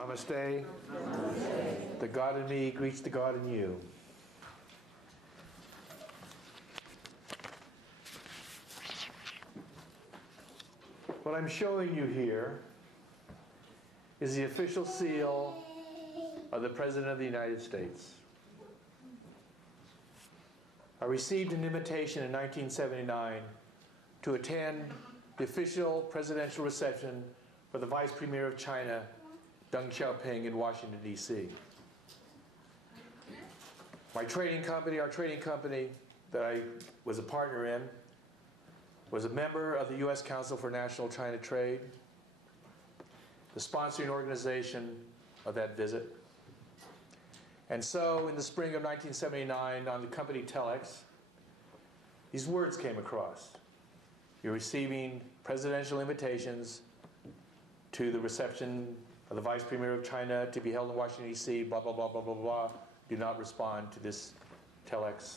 Namaste. Namaste. The God in me greets the God in you. What I'm showing you here is the official seal of the President of the United States. I received an invitation in 1979 to attend the official presidential reception for the Vice Premier of China, Deng Xiao-Ping, in Washington, D.C. Our trading company that I was a partner in, was a member of the U.S. Council for National China Trade, the sponsoring organization of that visit. And so in the spring of 1979, on the company telex, these words came across. You're receiving presidential invitations to the reception of the Vice Premier of China to be held in Washington, D.C., blah, blah, blah, blah, blah, blah. Do not respond to this telex.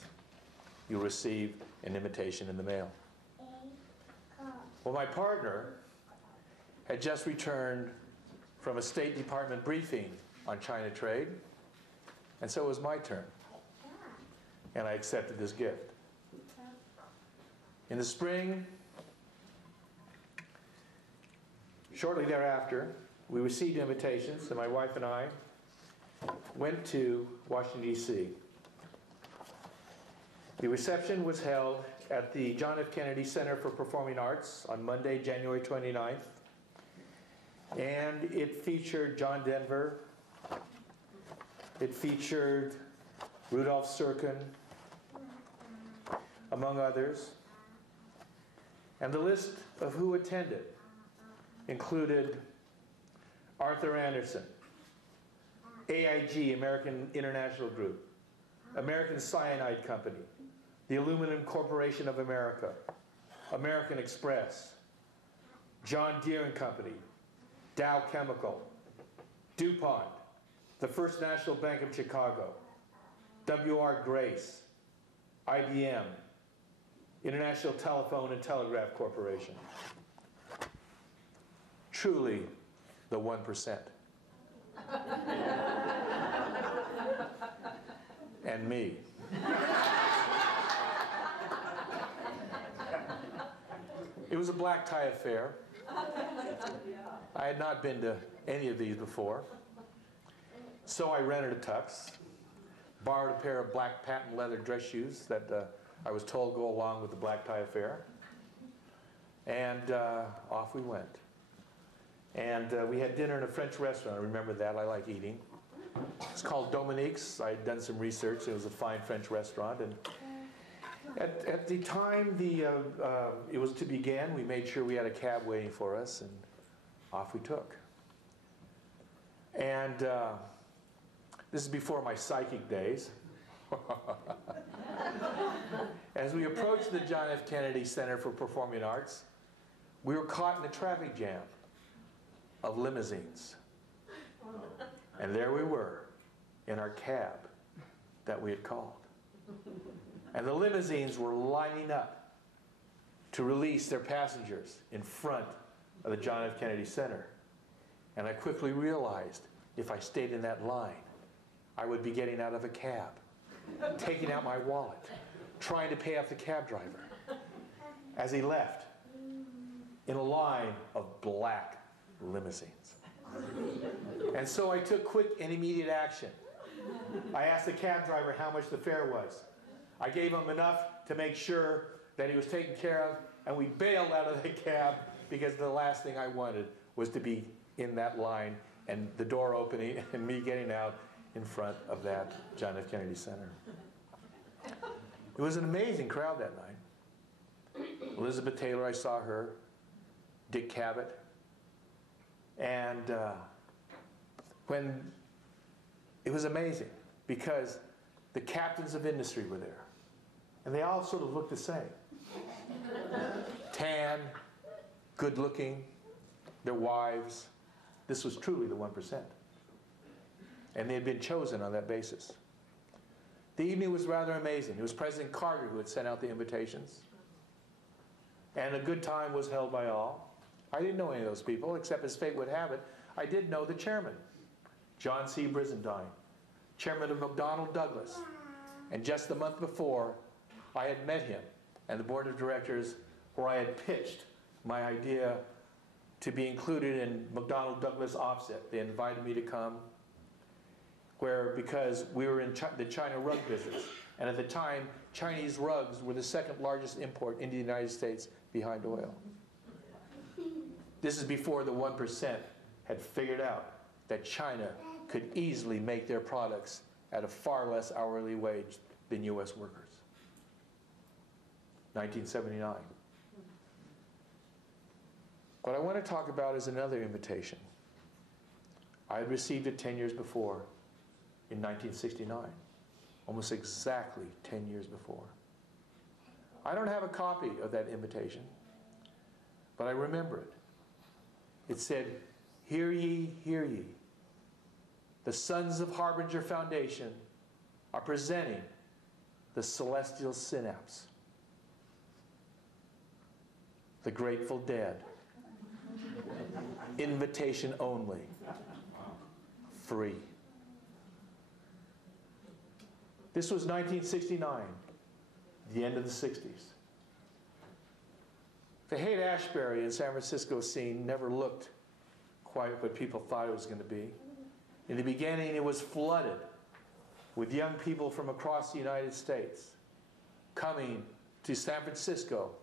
You'll receive an invitation in the mail. Well, my partner had just returned from a State Department briefing on China trade, and so it was my turn. And I accepted this gift. In the spring, shortly thereafter, we received invitations, and my wife and I went to Washington, D.C. The reception was held at the John F. Kennedy Center for Performing Arts on Monday, January 29th. And it featured John Denver. It featured Rudolf Serkin, among others. And the list of who attended included Arthur Anderson, AIG, American International Group, American Cyanide Company, the Aluminum Corporation of America, American Express, John Deere and Company, Dow Chemical, DuPont, the First National Bank of Chicago, W.R. Grace, IBM, International Telephone and Telegraph Corporation. Truly the 1%. And me. It was a black tie affair. I had not been to any of these before. So I rented a tux, borrowed a pair of black patent leather dress shoes that I was told go along with the black tie affair. And off we went. And we had dinner in a French restaurant. I remember that. I like eating. It's called Dominique's. I had done some research. It was a fine French restaurant. And at the time it was to begin, we made sure we had a cab waiting for us, and off we took. And this is before my psychic days. As we approached the John F. Kennedy Center for Performing Arts, we were caught in a traffic jam of limousines. And there we were in our cab that we had called. And the limousines were lining up to release their passengers in front of the John F. Kennedy Center. And I quickly realized if I stayed in that line, I would be getting out of a cab, taking out my wallet, trying to pay off the cab driver as he left in a line of black limousines. And so I took quick and immediate action. I asked the cab driver how much the fare was. I gave him enough to make sure that he was taken care of, and we bailed out of the cab because the last thing I wanted was to be in that line and the door opening and me getting out in front of that John F. Kennedy Center. It was an amazing crowd that night. Elizabeth Taylor, I saw her, Dick Cavett, and when it was amazing because the captains of industry were there, and they all sort of looked the same. Tan, good looking, their wives. This was truly the 1%. And they had been chosen on that basis. The evening was rather amazing. It was President Carter who had sent out the invitations. And a good time was held by all. I didn't know any of those people, except as fate would have it, I did know the chairman. John C. Brizendine, chairman of McDonnell Douglas. And just the month before, I had met him and the board of directors where I had pitched my idea to be included in McDonnell Douglas offset. They invited me to come because we were in the China rug business. And at the time, Chinese rugs were the second largest import into the United States behind oil. This is before the 1% had figured out that China could easily make their products at a far less hourly wage than US workers. 1979. What I want to talk about is another invitation. I had received it 10 years before, in 1969, almost exactly 10 years before. I don't have a copy of that invitation, but I remember it. It said, "Hear ye, hear ye. The Sons of Harbinger Foundation are presenting the celestial synapse. The Grateful Dead. Invitation only. Free." This was 1969, the end of the 60s. The Haight-Ashbury in San Francisco scene never looked quite what people thought it was going to be. In the beginning, it was flooded with young people from across the United States coming to San Francisco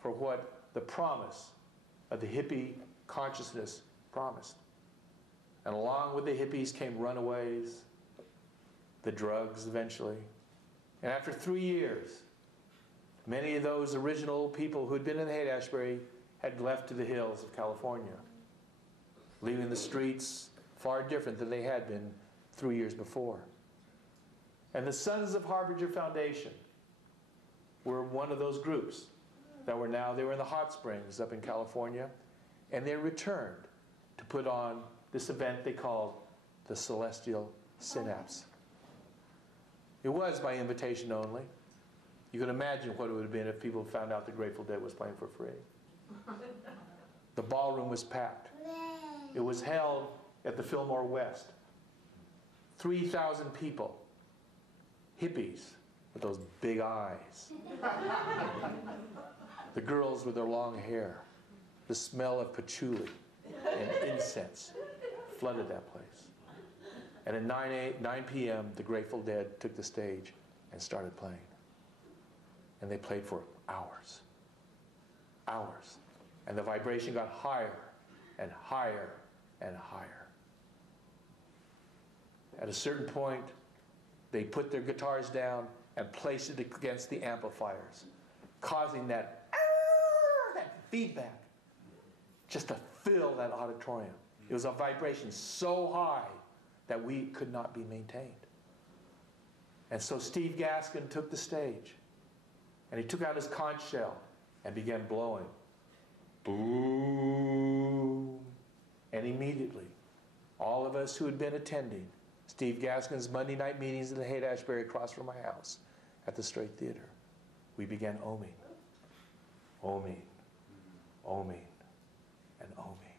for what the promise of the hippie consciousness promised. And along with the hippies came runaways, the drugs eventually. And after 3 years, many of those original people who had been in the Haight-Ashbury had left to the hills of California, leaving the streets far different than they had been 3 years before. And the Sons of Harbinger Foundation were one of those groups that were they were in the hot springs up in California, and they returned to put on this event they called the Celestial Synapse. It was by invitation only. You can imagine what it would have been if people found out the Grateful Dead was playing for free. The ballroom was packed. It was held at the Fillmore West. 3,000 people, hippies with those big eyes. The girls with their long hair. The smell of patchouli and incense flooded that place. And at 9 p.m., the Grateful Dead took the stage and started playing. And they played for hours. Hours. And the vibration got higher and higher and higher. At a certain point, they put their guitars down and placed it against the amplifiers, causing that feedback just to fill that auditorium. It was a vibration so high that we could not be maintained. And so Steve Gaskin took the stage, and he took out his conch shell and began blowing. Boom. And immediately, all of us who had been attending Steve Gaskin's Monday night meetings in the Haight-Ashbury across from my house at the Straight Theater, we began oming, oming, oming, and oming.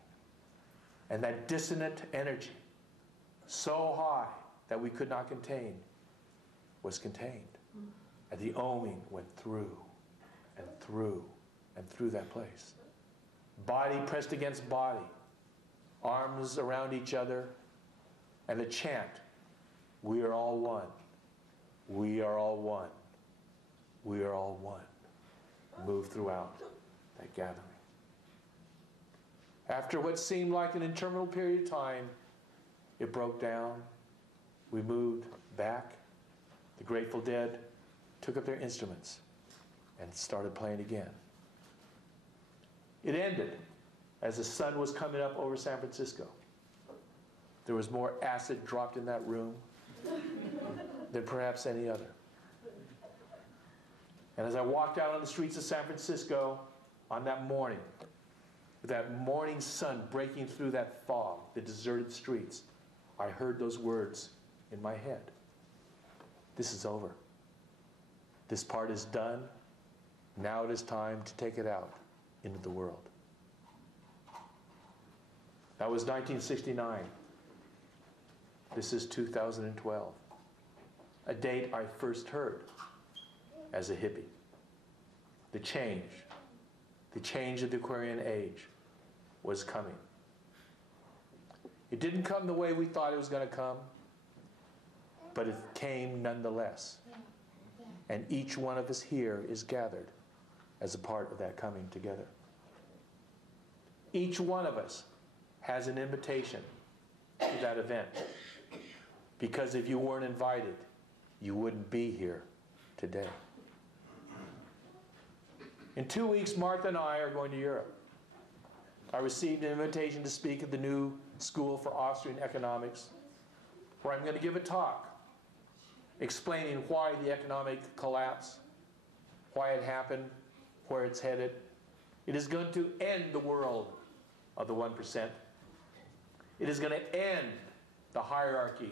And that dissonant energy, so high that we could not contain, was contained. And the oming went through and through and through that place. Body pressed against body, arms around each other, and the chant, "We are all one, we are all one, we are all one," moved throughout that gathering. After what seemed like an interminable period of time, it broke down. We moved back. The Grateful Dead took up their instruments and started playing again. It ended as the sun was coming up over San Francisco. There was more acid dropped in that room than perhaps any other. And as I walked out on the streets of San Francisco on that morning, with that morning sun breaking through that fog, the deserted streets, I heard those words in my head. This is over. This part is done. Now it is time to take it out into the world. That was 1969. This is 2012, a date I first heard as a hippie. The change of the Aquarian age was coming. It didn't come the way we thought it was going to come, but it came nonetheless. And each one of us here is gathered as a part of that coming together. Each one of us has an invitation to that event. Because if you weren't invited, you wouldn't be here today. In 2 weeks, Martha and I are going to Europe. I received an invitation to speak at the new School for Austrian Economics, where I'm going to give a talk explaining why the economic collapse, why it happened, where it's headed. It is going to end the world of the 1%. It is going to end the hierarchy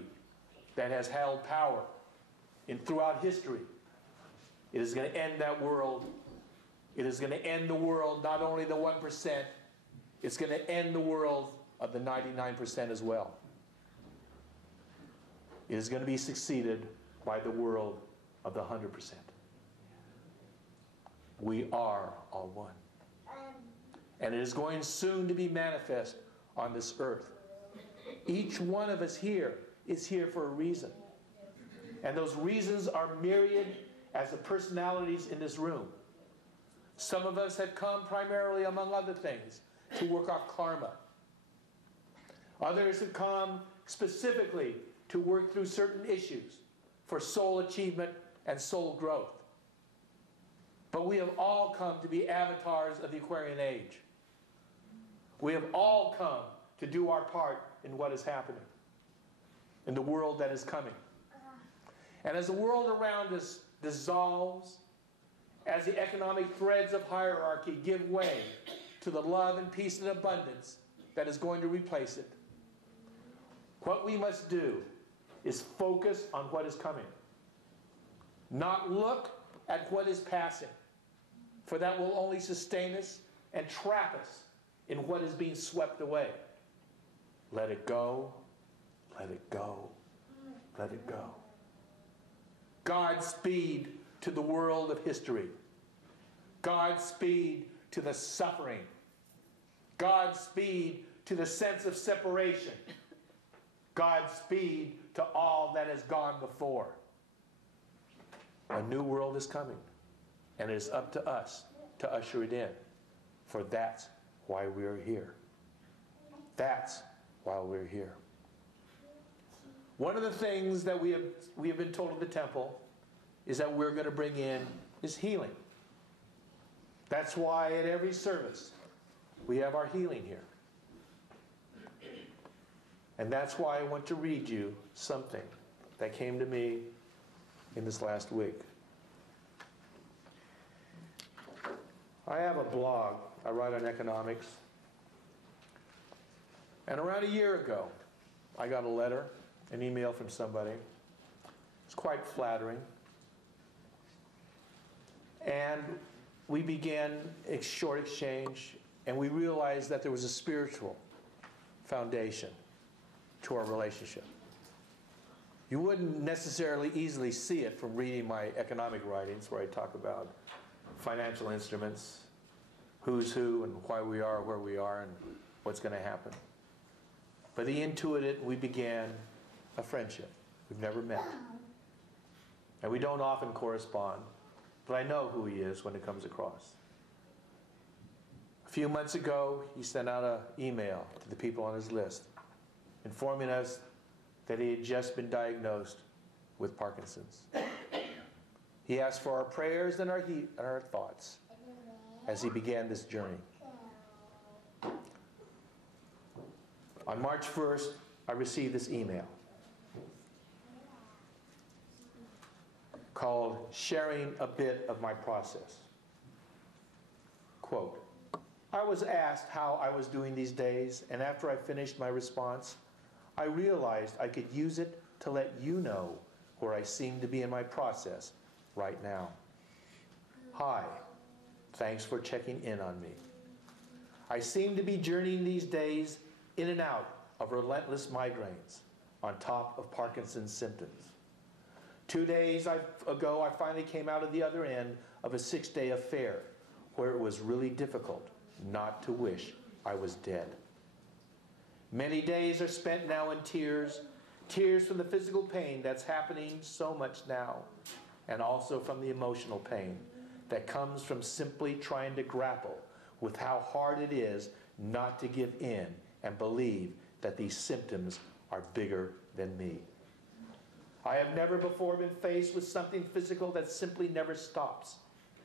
that has held power throughout history. It is going to end that world. It is going to end the world, not only the 1%, it's going to end the world of the 99% as well. It is going to be succeeded by the world of the 100%. We are all one. And it is going soon to be manifest on this earth. Each one of us here is here for a reason. And those reasons are myriad as the personalities in this room. Some of us have come primarily, among other things, to work off karma. Others have come specifically to work through certain issues for soul achievement and soul growth. But we have all come to be avatars of the Aquarian age. We have all come to do our part in what is happening, in the world that is coming. And as the world around us dissolves, as the economic threads of hierarchy give way to the love and peace and abundance that is going to replace it, what we must do is focus on what is coming. Not look at what is passing, for that will only sustain us and trap us in what is being swept away. Let it go, let it go, let it go. Godspeed to the world of history. Godspeed to the suffering. Godspeed to the sense of separation. Godspeed to all that has gone before. A new world is coming, and it is up to us to usher it in, for that's why we are here. That's why we're here. One of the things that we have been told at the temple is that we're going to bring in is healing. That's why at every service we have our healing here. And that's why I want to read you something that came to me in this last week. I have a blog. I write on economics. And around a year ago, I got a letter, an email from somebody. It's quite flattering. And we began a short exchange, and we realized that there was a spiritual foundation to our relationship. You wouldn't necessarily easily see it from reading my economic writings, where I talk about financial instruments, who's who, and why we are where we are, and what's going to happen. But he intuited, we began a friendship. We've never met. And we don't often correspond, but I know who he is when it comes across. A few months ago, he sent out an email to the people on his list, informing us that he had just been diagnosed with Parkinson's. He asked for our prayers and our thoughts as he began this journey. On March 1st, I received this email called Sharing a Bit of My Process. Quote, I was asked how I was doing these days, and after I finished my response, I realized I could use it to let you know where I seem to be in my process right now. Hi, thanks for checking in on me. I seem to be journeying these days in and out of relentless migraines on top of Parkinson's symptoms. 2 days ago, I finally came out of the other end of a 6-day affair where it was really difficult not to wish I was dead. Many days are spent now in tears, tears from the physical pain that's happening so much now, and also from the emotional pain that comes from simply trying to grapple with how hard it is not to give in and believe that these symptoms are bigger than me. I have never before been faced with something physical that simply never stops.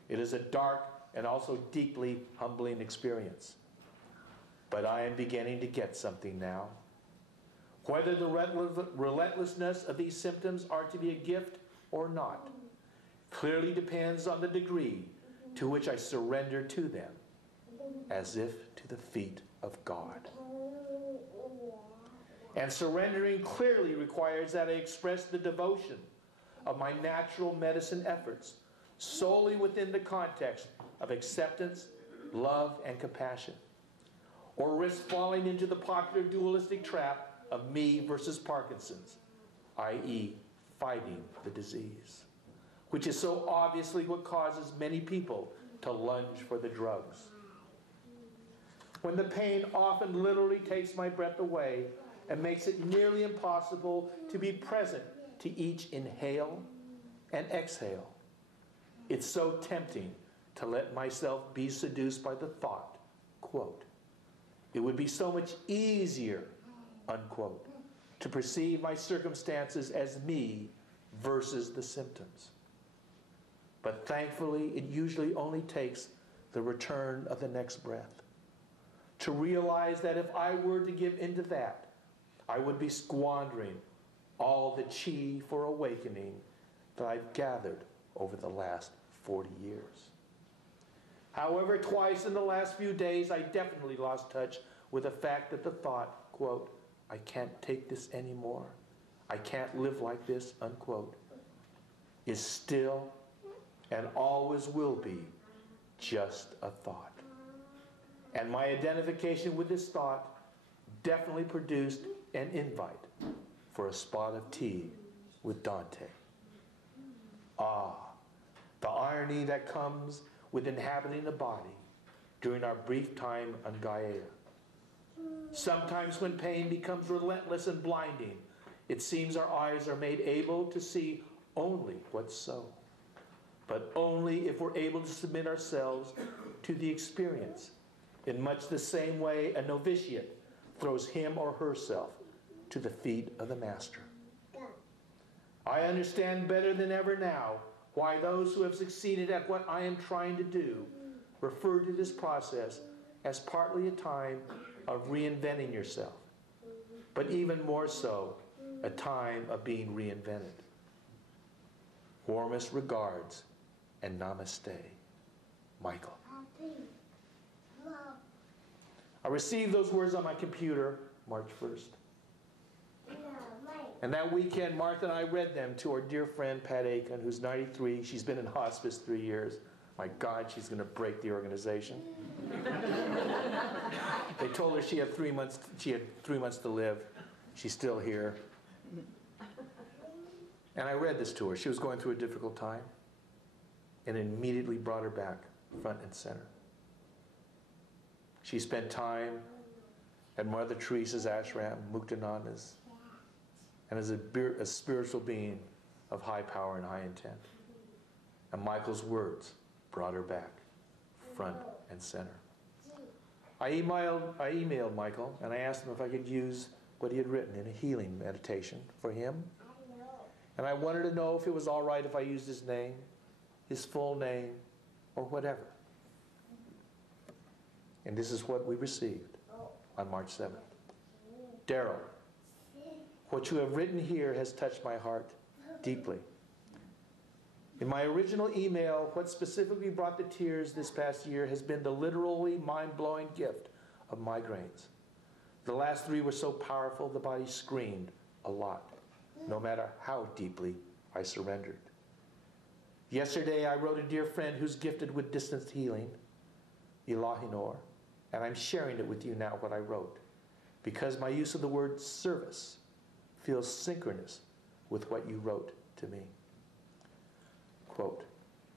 It is a dark and also deeply humbling experience. But I am beginning to get something now. Whether the relentlessness of these symptoms are to be a gift or not clearly depends on the degree to which I surrender to them, as if to the feet of God. And surrendering clearly requires that I express the devotion of my natural medicine efforts solely within the context of acceptance, love, and compassion, or risk falling into the popular dualistic trap of me versus Parkinson's, i.e., fighting the disease, which is so obviously what causes many people to lunge for the drugs. When the pain often literally takes my breath away and makes it nearly impossible to be present to each inhale and exhale, it's so tempting to let myself be seduced by the thought, quote, it would be so much easier, unquote, to perceive my circumstances as me versus the symptoms. But thankfully, it usually only takes the return of the next breath to realize that if I were to give into that, I would be squandering all the chi for awakening that I've gathered over the last 40 years. However, twice in the last few days, I definitely lost touch with the fact that the thought, quote, I can't take this anymore, I can't live like this, unquote, is still and always will be just a thought. And my identification with this thought definitely produced an invite for a spot of tea with Dante. Ah, the irony that comes with inhabiting a body during our brief time on Gaia. Sometimes when pain becomes relentless and blinding, it seems our eyes are made able to see only what's so, but only if we're able to submit ourselves to the experience in much the same way a novitiate throws him or herself to the feet of the master. I understand better than ever now why those who have succeeded at what I am trying to do refer to this process as partly a time of reinventing yourself, but even more so, a time of being reinvented. Warmest regards and namaste, Michael. I received those words on my computer March 1st. And that weekend, Martha and I read them to our dear friend Pat Aiken, who's 93. She's been in hospice 3 years. My God, she's going to break the organization. They told her she had 3 months to live. She's still here. And I read this to her. She was going through a difficult time, and it immediately brought her back front and center. She spent time at Mother Teresa's ashram, Muktananda's, and as a spiritual being of high power and high intent. And Michael's words brought her back front and center. I emailed Michael, and I asked him if I could use what he had written in a healing meditation for him. And I wanted to know if it was all right if I used his name, his full name, or whatever. And this is what we received on March 7th. Darryl, what you have written here has touched my heart deeply. In my original email, what specifically brought the tears this past year has been the literally mind-blowing gift of migraines. The last 3 were so powerful, the body screamed a lot, no matter how deeply I surrendered. Yesterday, I wrote a dear friend who's gifted with distance healing, Ilahinor, and I'm sharing it with you now, what I wrote, because my use of the word service feels synchronous with what you wrote to me. Quote,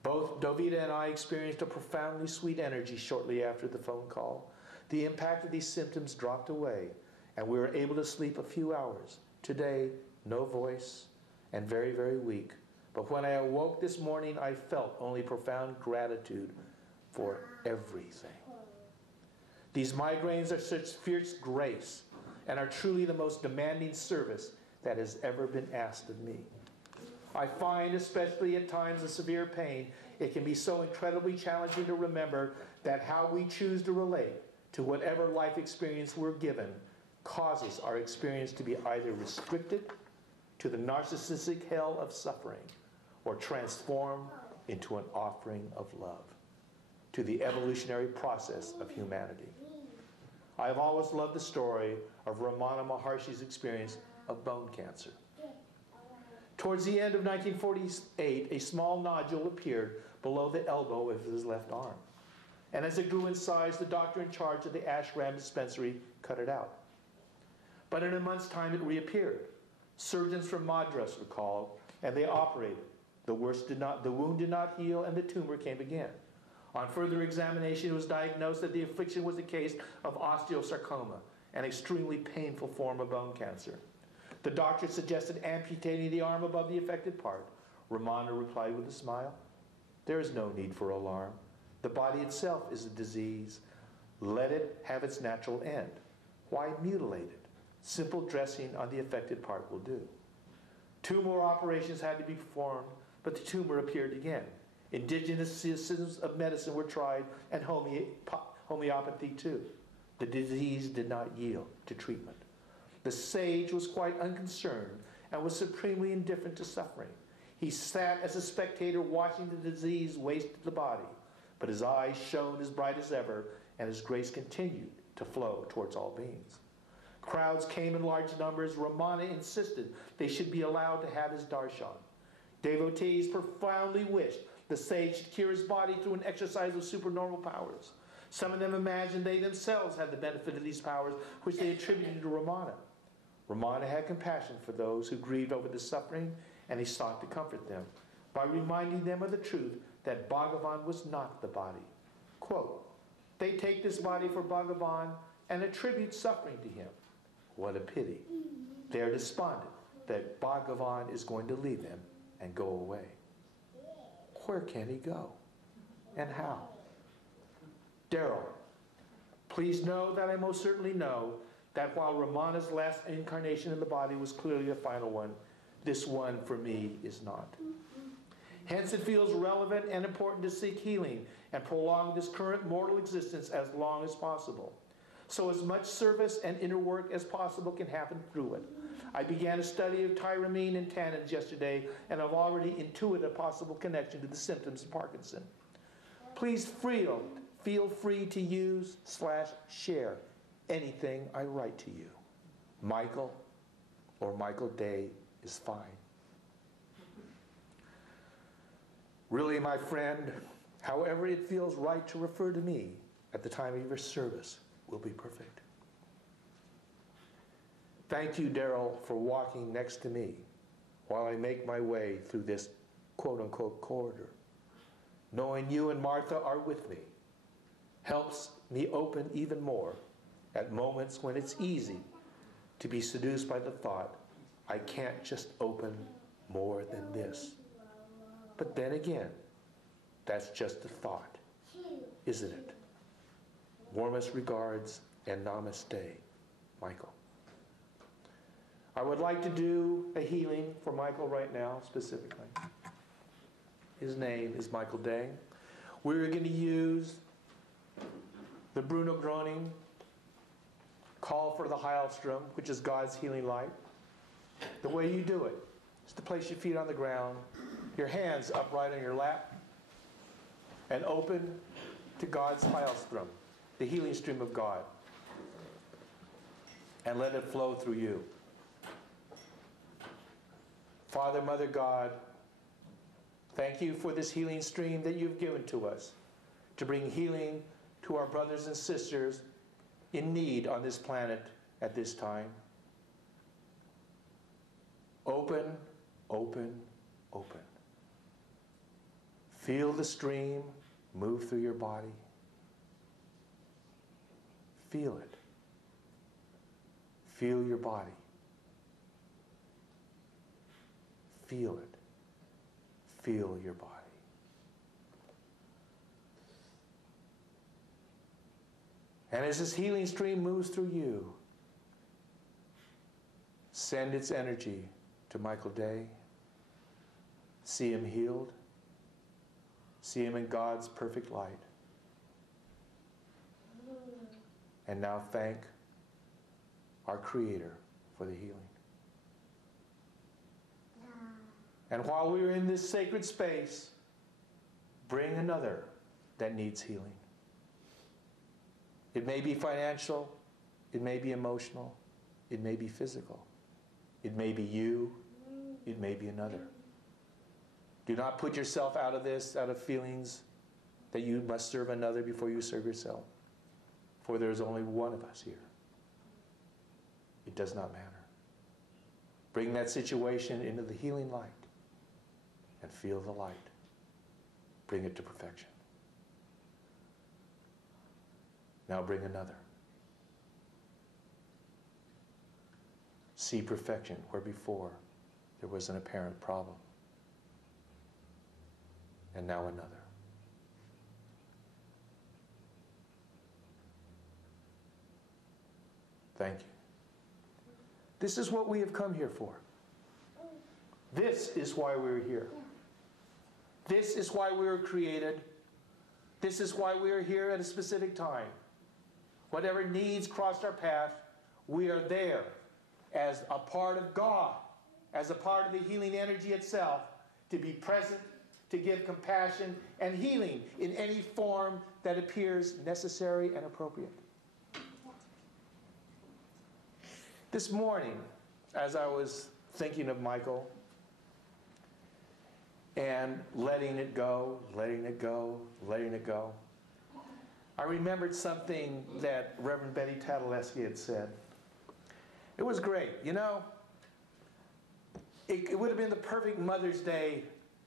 both Dovita and I experienced a profoundly sweet energy shortly after the phone call. The impact of these symptoms dropped away, and we were able to sleep a few hours. Today, no voice and very, very weak. But when I awoke this morning, I felt only profound gratitude for everything. These migraines are such fierce grace and are truly the most demanding service that has ever been asked of me. I find, especially at times of severe pain, it can be so incredibly challenging to remember that how we choose to relate to whatever life experience we're given causes our experience to be either restricted to the narcissistic hell of suffering or transformed into an offering of love to the evolutionary process of humanity. I have always loved the story of Ramana Maharshi's experience of bone cancer. Towards the end of 1948, a small nodule appeared below the elbow of his left arm. And as it grew in size, the doctor in charge of the Ashram dispensary cut it out. But in a month's time, it reappeared. Surgeons from Madras were called, and they operated. The wound did not heal, and the tumor came again. On further examination, it was diagnosed that the affliction was a case of osteosarcoma, an extremely painful form of bone cancer. The doctor suggested amputating the arm above the affected part. Ramana replied with a smile, "There is no need for alarm. The body itself is a disease. Let it have its natural end. Why mutilate it? Simple dressing on the affected part will do." 2 more operations had to be performed, but the tumor appeared again. Indigenous systems of medicine were tried, and homeopathy too. The disease did not yield to treatment. The sage was quite unconcerned and was supremely indifferent to suffering. He sat as a spectator watching the disease waste the body, but his eyes shone as bright as ever, and his grace continued to flow towards all beings. Crowds came in large numbers. Ramana insisted they should be allowed to have his darshan. Devotees profoundly wished the sage should cure his body through an exercise of supernormal powers. Some of them imagined they themselves had the benefit of these powers, which they attributed to Ramana. Ramana had compassion for those who grieved over the suffering, and he sought to comfort them by reminding them of the truth that Bhagavan was not the body. Quote, "They take this body for Bhagavan and attribute suffering to him. What a pity. They are despondent that Bhagavan is going to leave them and go away. Where can he go? And how?" Darryl, please know that I most certainly know that while Ramana's last incarnation in the body was clearly the final one, this one for me is not. Hence it feels relevant and important to seek healing and prolong this current mortal existence as long as possible. So as much service and inner work as possible can happen through it. I began a study of tyramine and tannins yesterday, and I've already intuited a possible connection to the symptoms of Parkinson. Please feel free to use/share anything I write to you. Michael or Michael Day is fine. Really, my friend, however it feels right to refer to me at the time of your service will be perfect. Thank you, Darryl, for walking next to me while I make my way through this quote-unquote corridor. Knowing you and Martha are with me helps me open even more at moments when it's easy to be seduced by the thought, I can't just open more than this. But then again, that's just a thought, isn't it? Warmest regards and namaste, Michael. I would like to do a healing for Michael right now, specifically. His name is Michael Deng. We're going to use the Bruno Groening call for the Heilstrom, which is God's healing light. The way you do it is to place your feet on the ground, your hands upright on your lap, and open to God's Heilstrom, the healing stream of God, and let it flow through you. Father, Mother God, thank you for this healing stream that you've given to us to bring healing to our brothers and sisters in need on this planet at this time. Open, open, open. Feel the stream move through your body. Feel it. Feel your body. Feel it. Feel your body. And as this healing stream moves through you, send its energy to Michael Day. See him healed. See him in God's perfect light. And now thank our Creator for the healing. And while we're in this sacred space, bring another that needs healing. It may be financial, it may be emotional, it may be physical. It may be you, it may be another. Do not put yourself out of this, out of feelings that you must serve another before you serve yourself. For there is only one of us here. It does not matter. Bring that situation into the healing light and feel the light. Bring it to perfection. Now bring another. See perfection where before there was an apparent problem. And now another. Thank you. This is what we have come here for. This is why we're here. This is why we were created. This is why we are here at a specific time. Whatever needs crossed our path, we are there as a part of God, as a part of the healing energy itself, to be present, to give compassion and healing in any form that appears necessary and appropriate. This morning, as I was thinking of Michael and letting it go, letting it go, letting it go, I remembered something that Reverend Betty Tadaleski had said. It was great. You know, it would have been the perfect Mother's Day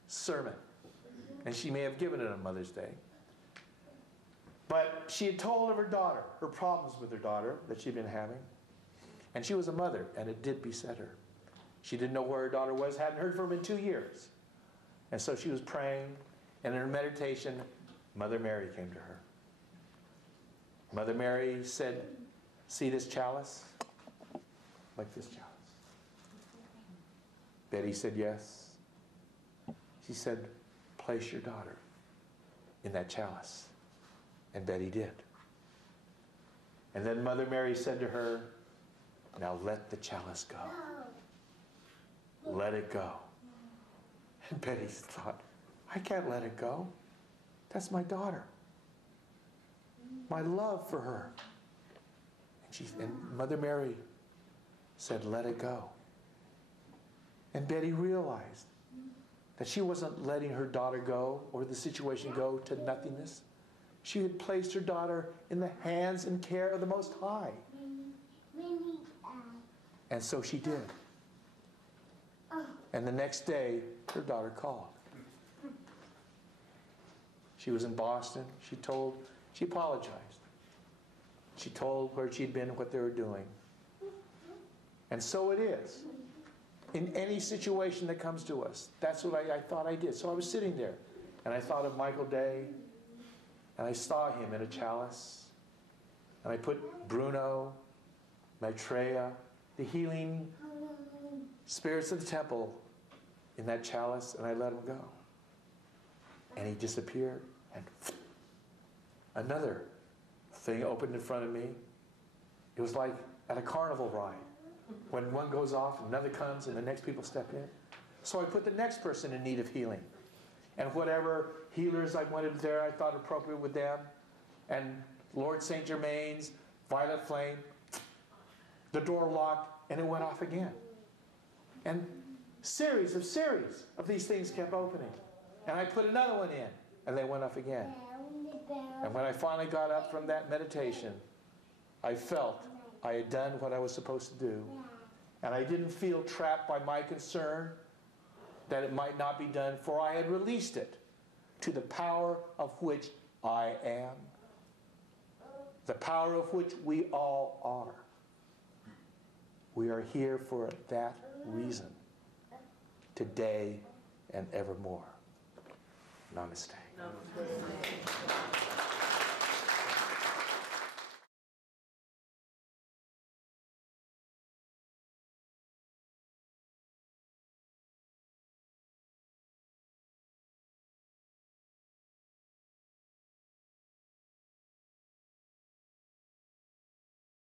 sermon. And she may have given it on Mother's Day. But she had told of her daughter, her problems with her daughter that she'd been having. And she was a mother, and it did beset her. She didn't know where her daughter was, hadn't heard from her in 2 years. And so she was praying, and in her meditation, Mother Mary came to her. Mother Mary said, "See this chalice? Like this chalice." Betty said, "Yes." She said, "Place your daughter in that chalice." And Betty did. And then Mother Mary said to her, "Now let the chalice go. Let it go." And Betty thought, "I can't let it go. That's my daughter. My love for her." And Mother Mary said, "Let it go." And Betty realized that she wasn't letting her daughter go or the situation go to nothingness. She had placed her daughter in the hands and care of the Most High. And so she did. And the next day, her daughter called. She was in Boston. She apologized. She told where she'd been, what they were doing. And so it is. In any situation that comes to us. That's what I thought I did. So I was sitting there, and I thought of Michael Day, and I saw him in a chalice. And I put Bruno, Maitreya, the healing spirits of the temple in that chalice, and I let him go. And he disappeared, and another thing opened in front of me. It was like at a carnival ride. When one goes off, another comes, and the next people step in. So I put the next person in need of healing. And whatever healers I wanted there, I thought appropriate with them. And Lord St. Germain's, Violet Flame, the door locked, and it went off again. And series of these things kept opening. And I put another one in, and they went off again. And when I finally got up from that meditation, I felt I had done what I was supposed to do. And I didn't feel trapped by my concern that it might not be done, for I had released it to the power of which I am, the power of which we all are. We are here for that reason, today and evermore. Namaste. Namaste.